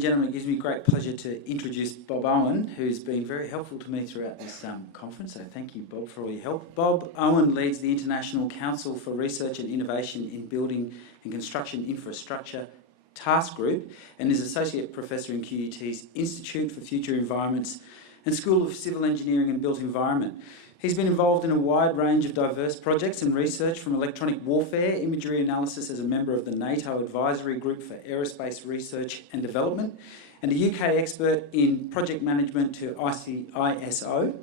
and gentlemen, it gives me great pleasure to introduce Bob Owen, who's been very helpful to me throughout this conference, so thank you, Bob, for all your help. Bob Owen leads the International Council for Research and Innovation in Building and Construction Infrastructure Task Group and is Associate Professor in QUT's Institute for Future Environments and School of Civil Engineering and Built Environment. He's been involved in a wide range of diverse projects and research, from electronic warfare, imagery analysis as a member of the NATO Advisory Group for Aerospace Research and Development, and a UK expert in project management to ISO,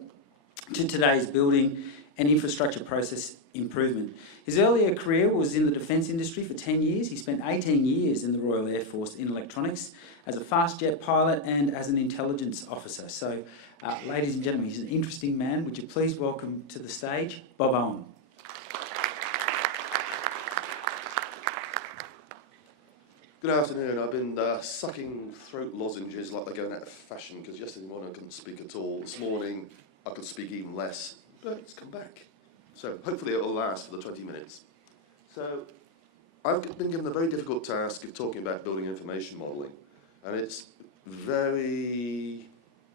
to today's building and infrastructure process improvement. His earlier career was in the defence industry for 10 years. He spent 18 years in the Royal Air Force in electronics as a fast jet pilot and as an intelligence officer. So, ladies and gentlemen, he's an interesting man. Would you please welcome to the stage Bob Owen. Good afternoon. I've been sucking throat lozenges like they're going out of fashion, because yesterday morning I couldn't speak at all. This morning I could speak even less, but it's come back. So hopefully it will last for the 20 minutes. So I've been given the very difficult task of talking about building information modelling, and it's very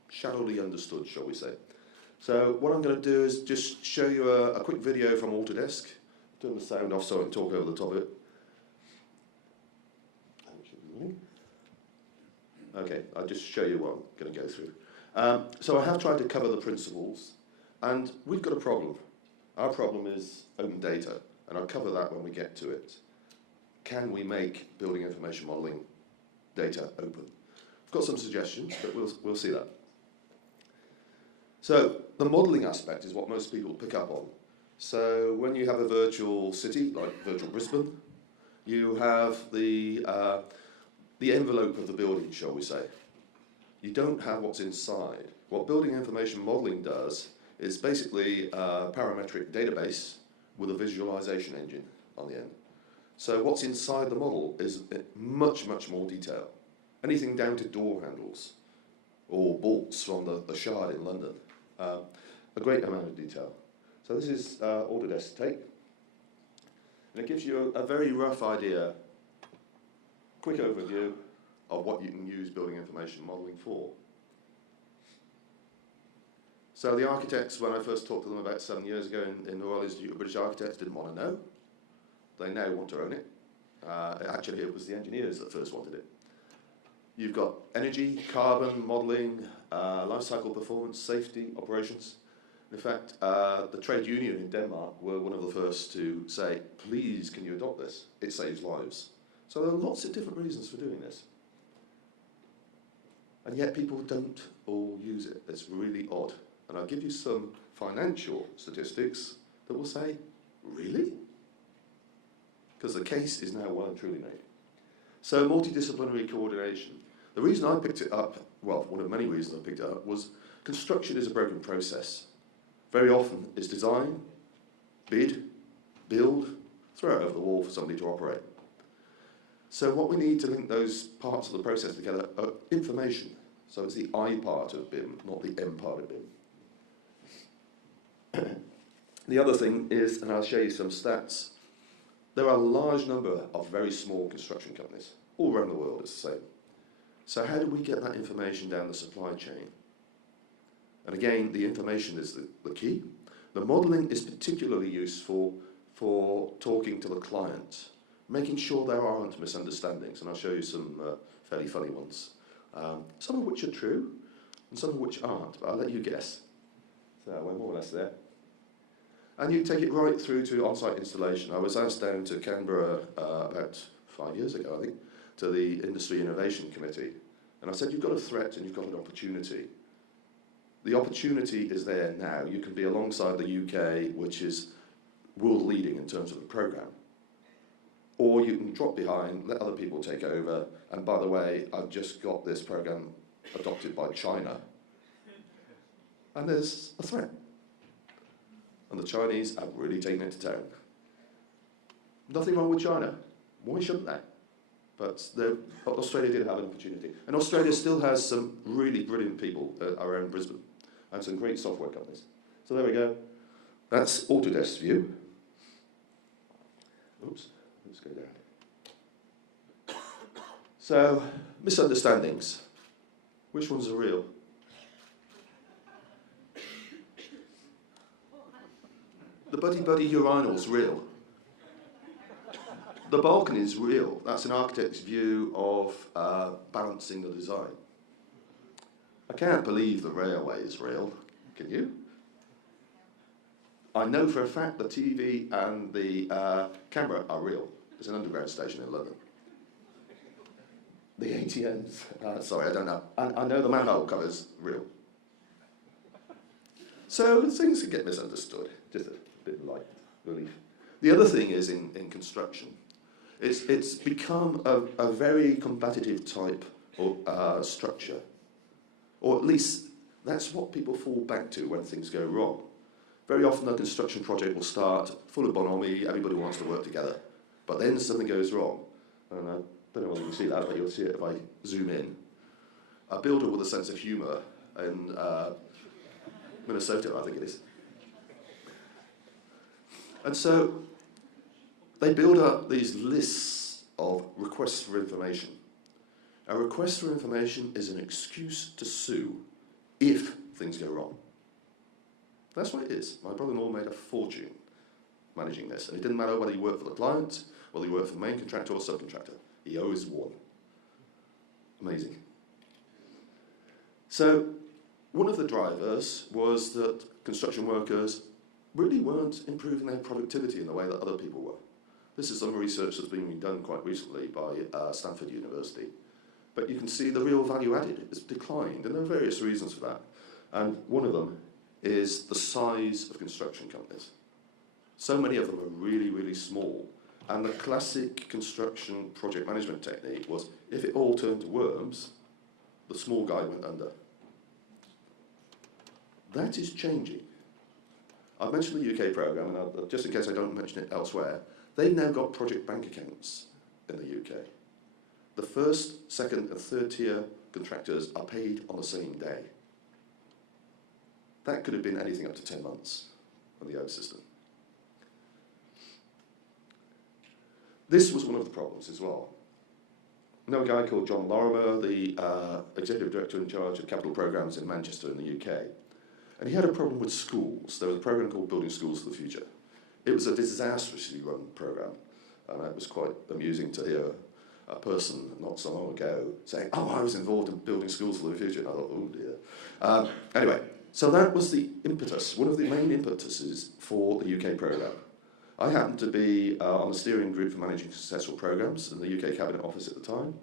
shallowly understood, shall we say. So what I'm going to do is just show you a quick video from Autodesk. Turn the sound off so I can talk over the top of it. Okay, I'll just show you what I'm going to go through. So I have tried to cover the principles, and we've got a problem. Our problem is open data, and I'll cover that when we get to it. Can we make building information modelling data open? I've got some suggestions, but we'll see that. So the modelling aspect is what most people pick up on. So when you have a virtual city, like virtual Brisbane, you have the envelope of the building, shall we say. You don't have what's inside. What building information modelling does is basically a parametric database with a visualization engine on the end. So what's inside the model is much, much more detail. Anything down to door handles or bolts from the Shard in London. A great amount of detail. So this is Autodesk Take. And it gives you a very rough idea, quick overview of what you can use building information modelling for. So the architects, when I first talked to them about 7 years ago in the Royal Institute of British Architects, didn't want to know. They now want to own it. Actually, it was the engineers that first wanted it. You've got energy, carbon, modelling, life cycle performance, safety, operations. In fact, the trade union in Denmark were one of the first to say, please, can you adopt this? It saves lives. So there are lots of different reasons for doing this. And yet people don't all use it. It's really odd. And I'll give you some financial statistics that will say, really? Because the case is now well and truly made. So multidisciplinary coordination. The reason I picked it up, well, one of many reasons I picked it up, was construction is a broken process. Very often it's design, bid, build, throw it over the wall for somebody to operate. So what we need to link those parts of the process together are information. So it's the I part of BIM, not the M part of BIM. The other thing is, and I'll show you some stats, there are a large number of very small construction companies. All around the world it's the same. So how do we get that information down the supply chain? And again, the information is the key. The modelling is particularly useful for talking to the client, making sure there aren't misunderstandings, and I'll show you some fairly funny ones. Some of which are true, and some of which aren't, but I'll let you guess. So we're more or less there. And you take it right through to on-site installation. I was asked down to Canberra about 5 years ago, I think, to the Industry Innovation Committee, and I said, you've got a threat and you've got an opportunity. The opportunity is there now. You can be alongside the UK, which is world leading in terms of the programme. Or you can drop behind, let other people take over, and by the way, I've just got this programme adopted by China. And there's a threat. And the Chinese have really taken it to town. Nothing wrong with China. Why shouldn't they? But Australia did have an opportunity. And Australia still has some really brilliant people around Brisbane, and some great software companies. So there we go. That's Autodesk's view. Oops, let's go down. So Misunderstandings. Which ones are real? The buddy-buddy urinal's real. The balcony's real. That's an architect's view of balancing the design. I can't believe the railway is real. Can you? I know for a fact the TV and the camera are real. It's an underground station in London. The ATMs, sorry, I don't know. I know the manhole cover's real. So things can get misunderstood. Just a bit of light relief. The other thing is in construction. It's become a very competitive type of structure. Or at least that's what people fall back to when things go wrong. Very often a construction project will start full of bonhomie, everybody wants to work together. But then something goes wrong. And I don't know whether you can see that, but you'll see it if I zoom in. A builder with a sense of humour in Minnesota, I think it is. And so they build up these lists of requests for information. A request for information is an excuse to sue if things go wrong. That's what it is. My brother-in-law made a fortune managing this. And it didn't matter whether he worked for the client, whether he worked for the main contractor or subcontractor. He always won. Amazing. So one of the drivers was that construction workers really weren't improving their productivity in the way that other people were. This is some research that's been done quite recently by Stanford University. But you can see the real value added has declined, and there are various reasons for that. And one of them is the size of construction companies. So many of them are really, really small. And the classic construction project management technique was, if it all turned to worms, the small guy went under. That is changing. I've mentioned the UK programme, and just in case I don't mention it elsewhere, they've now got project bank accounts in the UK. The first, second and third tier contractors are paid on the same day. That could have been anything up to 10 months on the old system. This was one of the problems as well. I know a guy called John Lorimer, the executive director in charge of capital programmes in Manchester in the UK. And he had a problem with schools. There was a programme called Building Schools for the Future. It was a disastrously run programme. And it was quite amusing to hear a person not so long ago saying, oh, I was involved in building schools for the future. And I thought, oh dear. Anyway, so that was the impetus, one of the main impetuses for the UK programme. I happened to be on the steering group for managing successful programmes in the UK Cabinet Office at the time.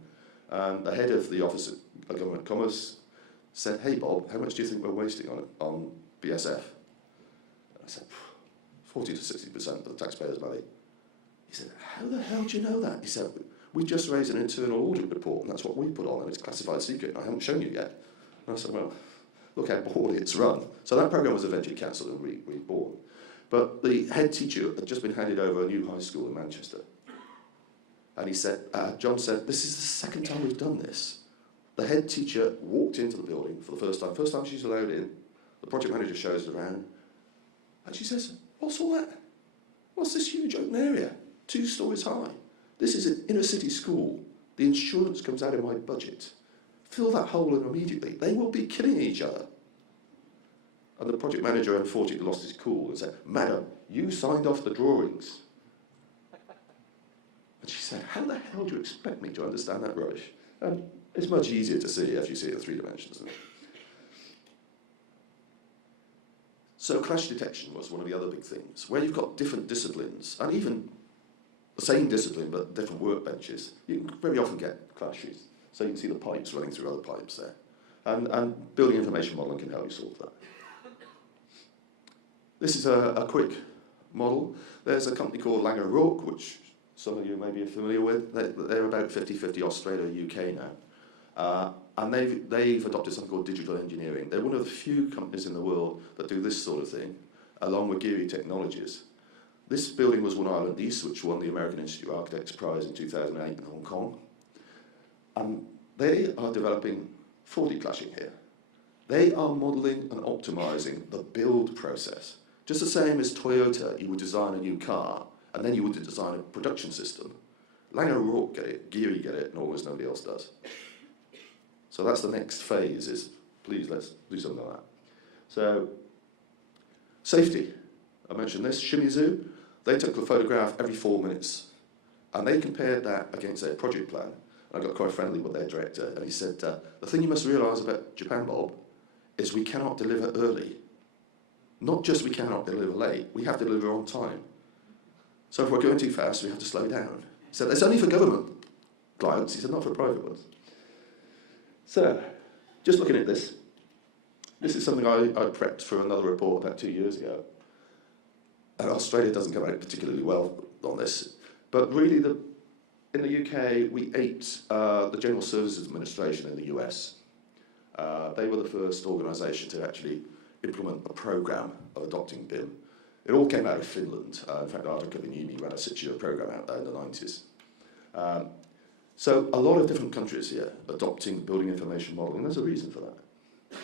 And the head of the Office of Government Commerce said, hey Bob, how much do you think we're wasting on BSF? And I said, 40 to 60% of the taxpayers' money. He said, how the hell do you know that? He said, we just raised an internal audit report and that's what we put on and it's classified secret and I haven't shown you yet. And I said, well, look how poorly it's run. So that programme was eventually cancelled and reborn. But the head teacher had just been handed over a new high school in Manchester. And he said, John said, this is the second time we've done this. The head teacher walked into the building for the first time she's allowed in, the project manager shows her around, and she says, what's all that? What's this huge open area, 2 stories high? This is an inner city school. The insurance comes out of my budget. Fill that hole in immediately. They will be killing each other. And the project manager unfortunately lost his cool and said, madam, you signed off the drawings. And she said, how the hell do you expect me to understand that rubbish? And it's much easier to see if you see it in 3 dimensions. Isn't it? So clash detection was one of the other big things, where you've got different disciplines, and even the same discipline but different workbenches, you can very often get clashes. So you can see the pipes running through other pipes there. And building information modelling can help you solve that. This is a quick model. There's a company called Langer Rourke, which some of you may be familiar with. They're about 50-50 Australia, UK now. And they've adopted something called digital engineering. They're one of the few companies in the world that do this sort of thing, along with Geary Technologies. This building was One Island East, which won the American Institute of Architects Prize in 2008 in Hong Kong. And they are developing 4D clashing here. They are modelling and optimising the build process. Just the same as Toyota, you would design a new car, and then you would design a production system. Langer Rourke get it, Geary get it, and almost nobody else does. So that's the next phase, is please let's do something like that. So, safety. I mentioned this. Shimizu, they took a photograph every 4 minutes, and they compared that against their project plan. I got quite friendly with their director, and he said, the thing you must realise about Japan, Bob, is we cannot deliver early. Not just we cannot deliver late, we have to deliver on time. So if we're going too fast, we have to slow down. He said, it's only for government clients. He said, not for private ones. So, just looking at this, this is something I prepped for another report about 2 years ago. And Australia doesn't come out particularly well on this. But really, in the UK, we ate the General Services Administration in the US. They were the first organisation to actually implement a programme of adopting BIM. It all came out of Finland. In fact, Arthur Kaviniemi ran a 6-year programme out there in the 90s. So a lot of different countries here adopting the building information model, and there's a reason for that.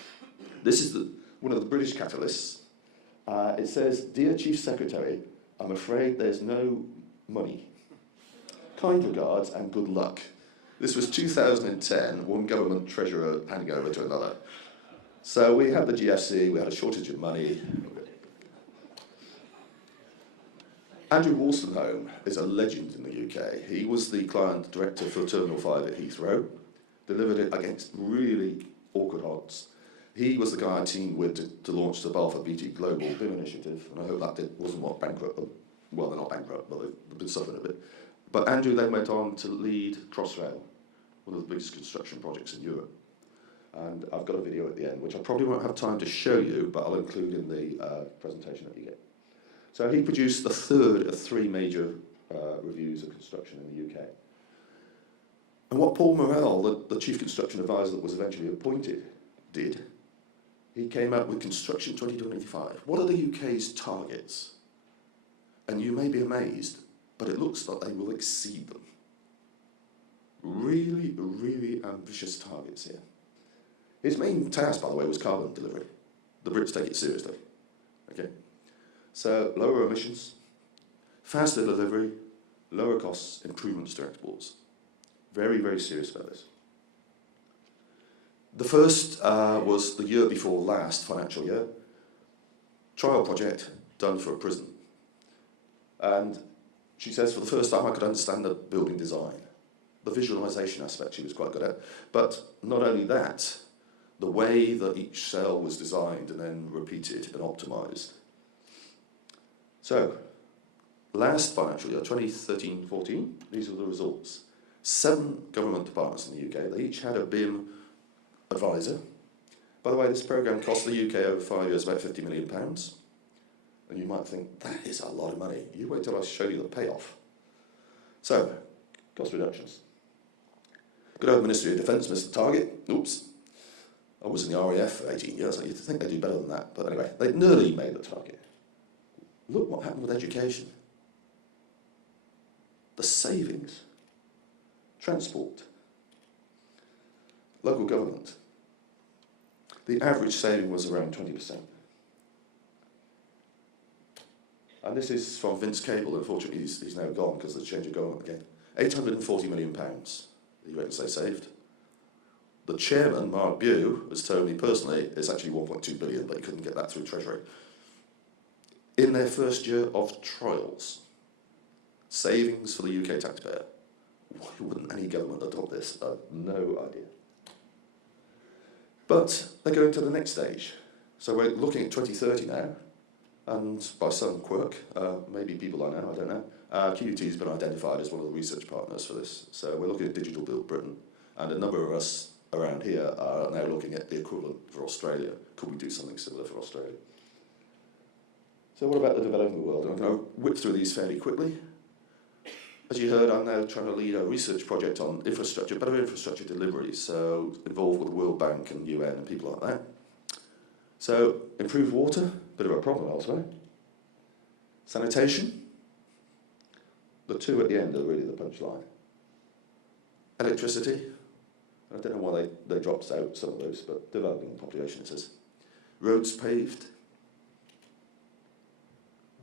This is one of the British catalysts. It says, "Dear Chief Secretary, I'm afraid there's no money. Kind regards and good luck." This was 2010, one government treasurer handing over to another. So we had the GFC, we had a shortage of money. Andrew Wolstenholme is a legend in the UK. He was the client director for Terminal 5 at Heathrow, delivered it against really awkward odds. He was the guy I teamed with to launch the Balfour Beatty Global BIM Initiative, and I hope that wasn't what bankrupt them. Well, they're not bankrupt, but they've been suffering a bit. But Andrew then went on to lead Crossrail, one of the biggest construction projects in Europe. And I've got a video at the end, which I probably won't have time to show you, but I'll include in the presentation that you get. So he produced the third of 3 major reviews of construction in the UK. And what Paul Morrell, the chief construction advisor that was eventually appointed, did, he came out with Construction 2025. What are the UK's targets? And you may be amazed, but it looks like they will exceed them. Really, really ambitious targets here. His main task, by the way, was carbon delivery. The Brits take it seriously. Okay? So, lower emissions, faster delivery, lower costs, improvements to exports. Very, very serious about this. The first was the year before last financial year. Trial project done for a prison. And she says, for the first time I could understand the building design. The visualisation aspect she was quite good at. But not only that, the way that each cell was designed and then repeated and optimised. So, last financial year, 2013-14, these are the results. 7 government departments in the UK, they each had a BIM advisor. By the way, this programme cost the UK over 5 years about £50 million. And you might think, that is a lot of money. You wait till I show you the payoff. So, cost reductions. Good old Ministry of Defence missed the target. Oops. I was in the RAF for 18 years. You'd think they'd do better than that. But anyway, they nearly made the target. Look what happened with education. The savings. Transport. Local government. The average saving was around 20%. And this is from Vince Cable. Unfortunately, he's now gone because of the change of government again. £840 million, he reckons they saved. The chairman, Mark Bew, has told me personally it's actually 1.2 billion, but he couldn't get that through Treasury. In their first year of trials, savings for the UK taxpayer. Why wouldn't any government adopt this? I have no idea. But they're going to the next stage. So we're looking at 2030 now, and by some quirk, maybe people I know, I don't know, QUT has been identified as one of the research partners for this. So we're looking at Digital Build Britain, and a number of us around here are now looking at the equivalent for Australia. Could we do something similar for Australia? So what about the developing world? I'm going to whip through these fairly quickly. As you heard, I'm now trying to lead a research project on infrastructure, better infrastructure delivery, so involved with the World Bank and UN and people like that. So, improved water, bit of a problem elsewhere. Sanitation, the 2 at the end are really the punchline. Electricity, I don't know why they dropped out some of those, but developing population it says. Roads paved.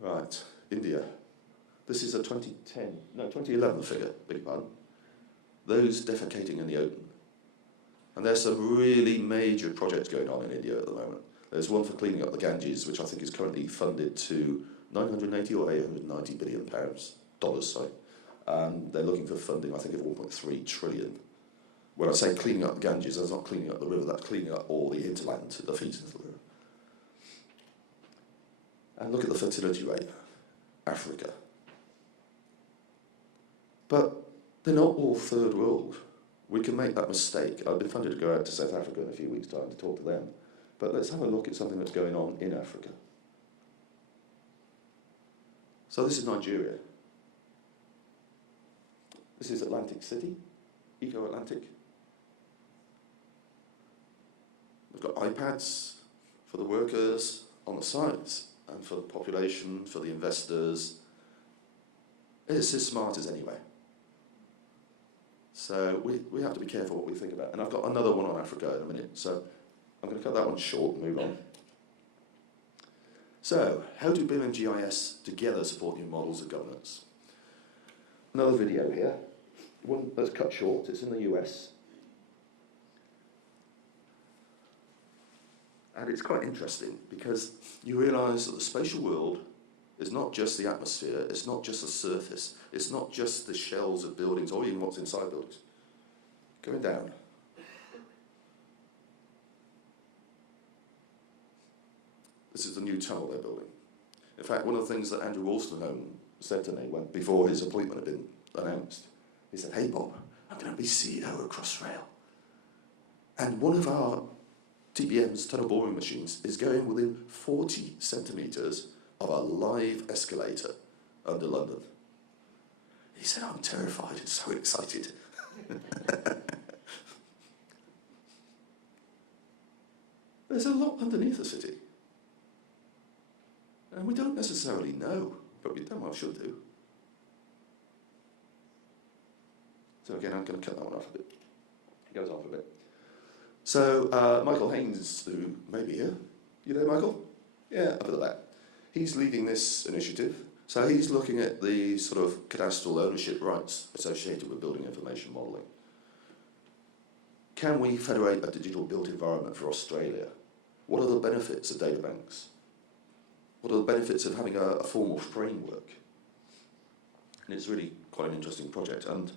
Right, India. This is a 2011 figure, beg your pardon. Those defecating in the open. And there's some really major projects going on in India at the moment. There's one for cleaning up the Ganges, which I think is currently funded to 980 or 890 billion dollars, sorry. And they're looking for funding, I think, of 1.3 trillion. When I say cleaning up the Ganges, that's not cleaning up the river, that's cleaning up all the hinterland that feeds into the river. And look at the fertility rate, Africa. But they're not all third world. We can make that mistake. I've been funded to go out to South Africa in a few weeks' time to talk to them. But let's have a look at something that's going on in Africa. So this is Nigeria. This is Atlantic City, Eco-Atlantic. We've got iPads for the workers on the sites and for the population, for the investors. It's as smart as anywhere. So we have to be careful what we think about. And I've got another one on Africa in a minute, so I'm going to cut that one short and move on. So, how do BIM and GIS together support new models of governance? Another video here, one that's cut short, it's in the US. And it's quite interesting because you realise that the spatial world is not just the atmosphere, it's not just the surface, it's not just the shells of buildings or even what's inside buildings. Going down. This is the new tunnel they're building. In fact, one of the things that Andrew Wolstenholme said to me before his appointment had been announced, he said, "Hey Bob, I'm going to be CEO of Crossrail. And one of our TBM's tunnel boring machines is going within 40 centimetres of a live escalator under London." He said, "I'm terrified and so excited." There's a lot underneath the city. And we don't necessarily know, but we damn well should do. So again, I'm going to cut that one off a bit. It goes off a bit. So Michael Haynes, who may be here. You there, Michael? Yeah, up at the back. He's leading this initiative. So he's looking at the sort of cadastral ownership rights associated with building information modelling. Can we federate a digital built environment for Australia? What are the benefits of data banks? What are the benefits of having a formal framework? And it's really quite an interesting project. And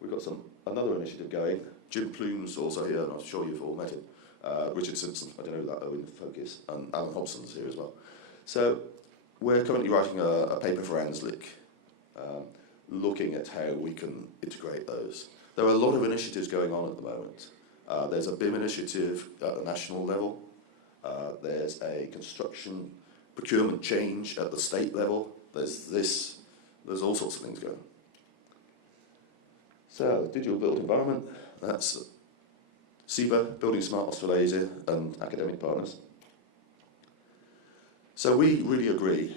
we've got another initiative going. Jim Plume's also here, and I'm sure you've all met him. Richard Simpson, I don't know who that Owen folk is, and Alan Hobson's here as well. So we're currently writing a paper for ANZLIC, looking at how we can integrate those. There are a lot of initiatives going on at the moment. There's a BIM initiative at the national level. There's a construction procurement change at the state level. There's all sorts of things going. So, digital built environment, that's SIBA, Building Smart Australasia, and academic partners. So we really agree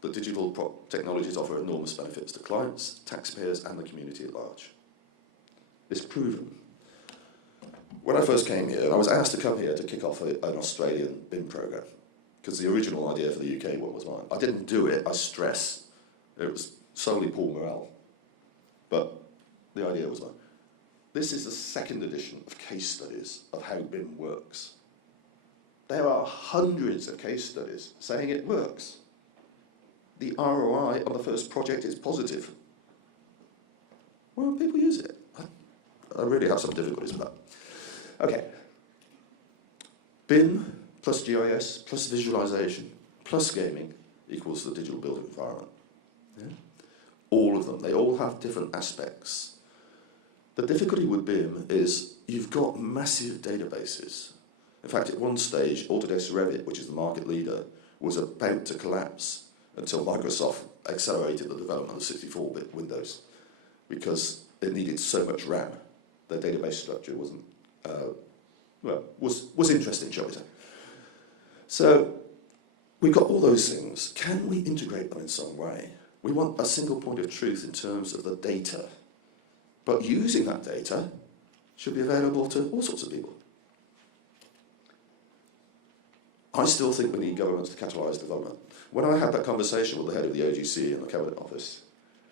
that digital technologies offer enormous benefits to clients, taxpayers, and the community at large. It's proven. When I first came here, and I was asked to come here to kick off an Australian BIM program, because the original idea for the UK one was mine. I didn't do it, I stress. It was solely Paul Morrell. But the idea was mine. This is the second edition of case studies of how BIM works. There are hundreds of case studies saying it works. The ROI on the first project is positive. Why don't people use it? I really have some difficulties with that. Okay. BIM plus GIS plus visualization plus gaming equals the digital built environment. Yeah? All of them. They all have different aspects. The difficulty with BIM is you've got massive databases. In fact, at one stage, Autodesk Revit, which is the market leader, was about to collapse until Microsoft accelerated the development of 64-bit Windows because it needed so much RAM. Their database structure wasn't, was interesting, shall we say. So we've got all those things. Can we integrate them in some way? We want a single point of truth in terms of the data. But using that data should be available to all sorts of people. I still think we need governments to catalyse development. When I had that conversation with the head of the OGC in the Cabinet Office,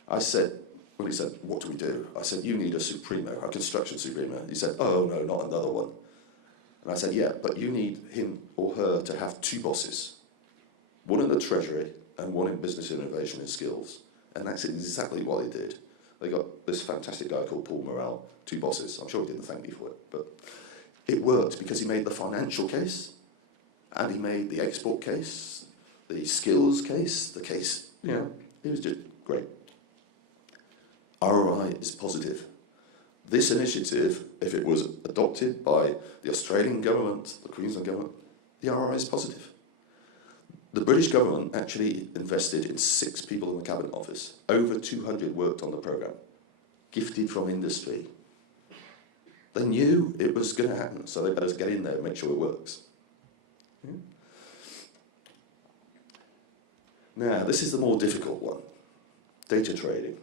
I said, Well, he said, what do we do? I said, you need a Supremo, a construction Supremo. He said, oh, no, not another one. And I said, yeah, but you need him or her to have two bosses, one in the Treasury and one in business innovation and skills. And that's exactly what they did. They got this fantastic guy called Paul Morrell, two bosses. I'm sure he didn't thank me for it, but it worked because he made the financial case, and he made the export case, the skills case, the case, it was just great. ROI is positive. This initiative, if it was adopted by the Australian government, the Queensland government, the ROI is positive. The British government actually invested in 6 people in the Cabinet Office. Over 200 worked on the programme, gifted from industry. They knew it was going to happen, so they better get in there and make sure it works. Now, this is the more difficult one, data trading.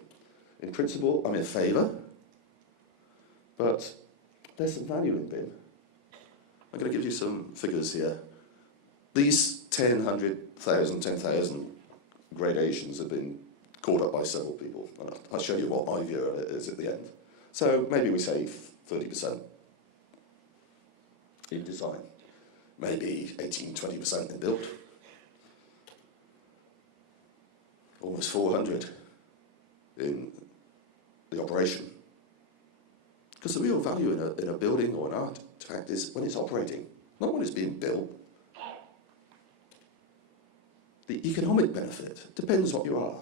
In principle, I'm in favour, but there's some value in BIM. I'm going to give you some figures here. These 10, 100,000, 10,000 gradations have been caught up by several people. And I'll show you what my view of it is at the end. So maybe we save 30% in design, maybe 18, 20% in build, almost 400 in the operation. Because the real value in a building or an artifact is when it's operating, not when it's being built. The economic benefit depends what you are.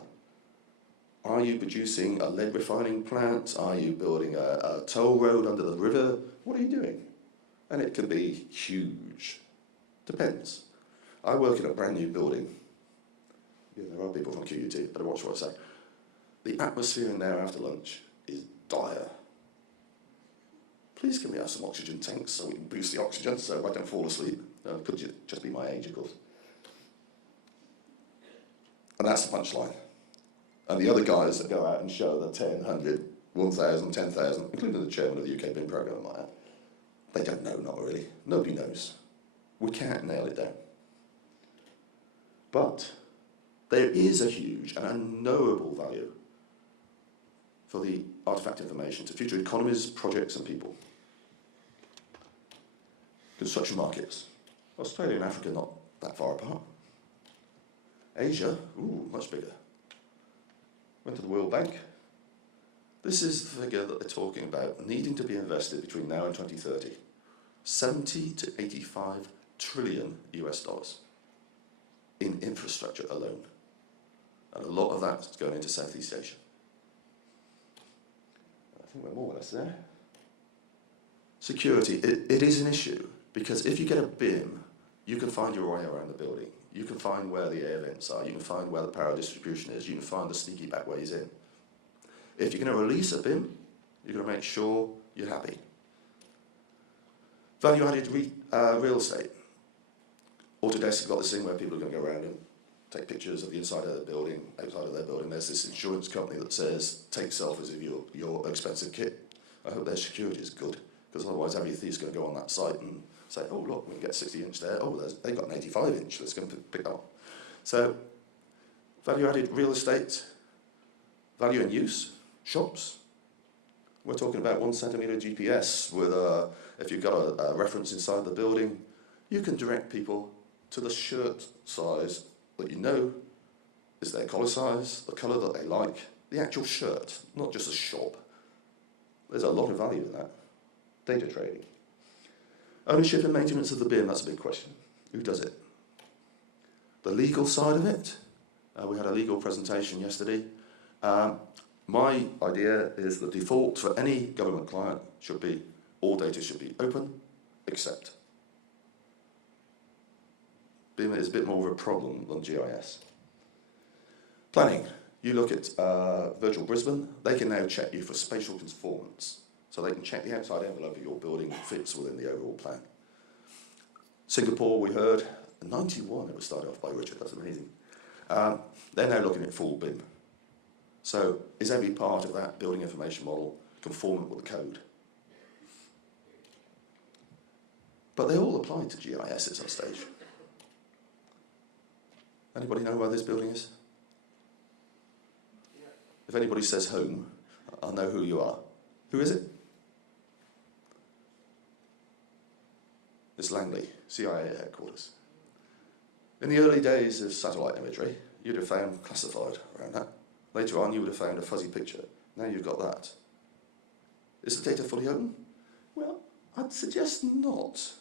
Are you producing a lead refining plant? Are you building a toll road under the river? What are you doing? And it can be huge. Depends. I work in a brand new building. Yeah, there are people from QUT, better watch what I say. The atmosphere in there after lunch is dire. Please can we have some oxygen tanks so we can boost the oxygen so I don't fall asleep? Could just be my age, of course. And that's the punchline. And the other guys that go out and show the 10, 100, 1,000, 10,000, including the chairman of the UK BIM programme like that, they don't know, not really. Nobody knows. We can't nail it down. But there is a huge and unknowable value for the artefact information to future economies, projects and people. Construction markets. Australia and Africa not that far apart. Asia, much bigger. Went to the World Bank. This is the figure that they're talking about needing to be invested between now and 2030. 70 to 85 trillion US dollars in infrastructure alone. And a lot of that is going into Southeast Asia. I think we're more or less there. Security, it is an issue because if you get a BIM, you can find your way around the building. You can find where the air vents are. You can find where the power distribution is. You can find the sneaky back ways in. If you're going to release a BIM, you're going to make sure you're happy. Value-added real estate. Autodesk have got this thing where people are going to go around and take pictures of the inside of their building, outside of their building. There's this insurance company that says, take selfies of your expensive kit. I hope their security is good, because otherwise every thief's going to go on that site and say, oh look, we can get 60-inch there. Oh, they've got an 85-inch. Let's go and pick that up. So, value-added real estate, value in use, shops. We're talking about 1 centimetre GPS with if you've got a reference inside the building, you can direct people to the shirt size that you know is their collar size, the colour that they like, the actual shirt, not just a shop. There's a lot of value in that. Data trading. Ownership and maintenance of the BIM, that's a big question. Who does it? The legal side of it, we had a legal presentation yesterday. My idea is the default for any government client should be all data should be open, except. BIM is a bit more of a problem than GIS. Planning. You look at Virtual Brisbane, they can now check you for spatial conformance. So they can check the outside envelope of your building fits within the overall plan. Singapore, we heard, in 91 it was started off by Richard, that's amazing. They're now looking at full BIM. So is every part of that building information model conformant with the code? But they all apply to GIS at some stage. Anybody know where this building is? If anybody says home, I'll know who you are. Who is it? It's Langley, CIA headquarters. In the early days of satellite imagery, you'd have found classified around that. Later on, you would have found a fuzzy picture. Now you've got that. Is the data fully open? Well, I'd suggest not,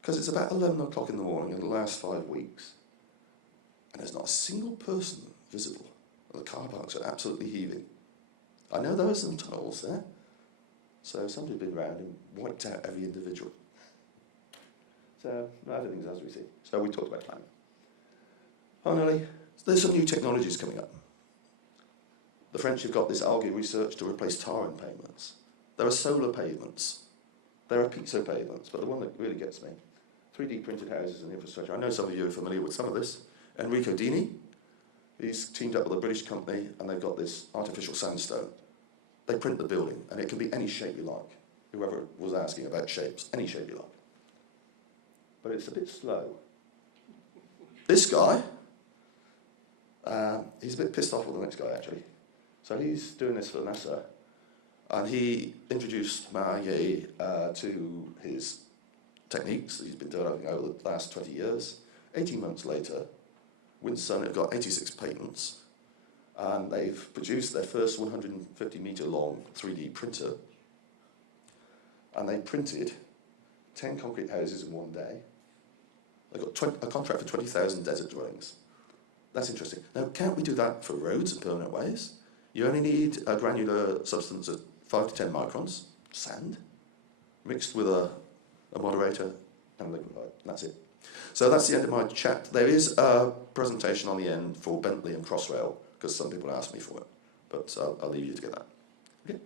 because it's about 11 o'clock in the morning in the last 5 weeks, and there's not a single person visible, and the car parks are absolutely heaving. I know there are some tunnels there, so somebody's been around and wiped out every individual. So, everything's as we see. So we talked about climate. Finally, there's some new technologies coming up. The French have got this algae research to replace tar in pavements. There are solar pavements. There are pizza pavements, but the one that really gets me, 3D printed houses and infrastructure. I know some of you are familiar with some of this. Enrico Dini, he's teamed up with a British company, and they've got this artificial sandstone. They print the building, and it can be any shape you like. Whoever was asking about shapes, any shape you like. But it's a bit slow. This guy, he's a bit pissed off with the next guy, actually. So he's doing this for NASA, and he introduced Maillet to his techniques that he's been developing over the last 20 years. 18 months later, Winsun have got 86 patents, and they've produced their first 150-metre long 3D printer, and they printed 10 concrete houses in one day. They got a contract for 20,000 desert dwellings. That's interesting. Now, can't we do that for roads and permanent ways? You only need a granular substance of 5 to 10 microns, sand, mixed with a moderator and liquefied. That's it. So that's the end of my chat. There is a presentation on the end for Bentley and Crossrail, because some people asked me for it. But I'll leave you to get that. Okay.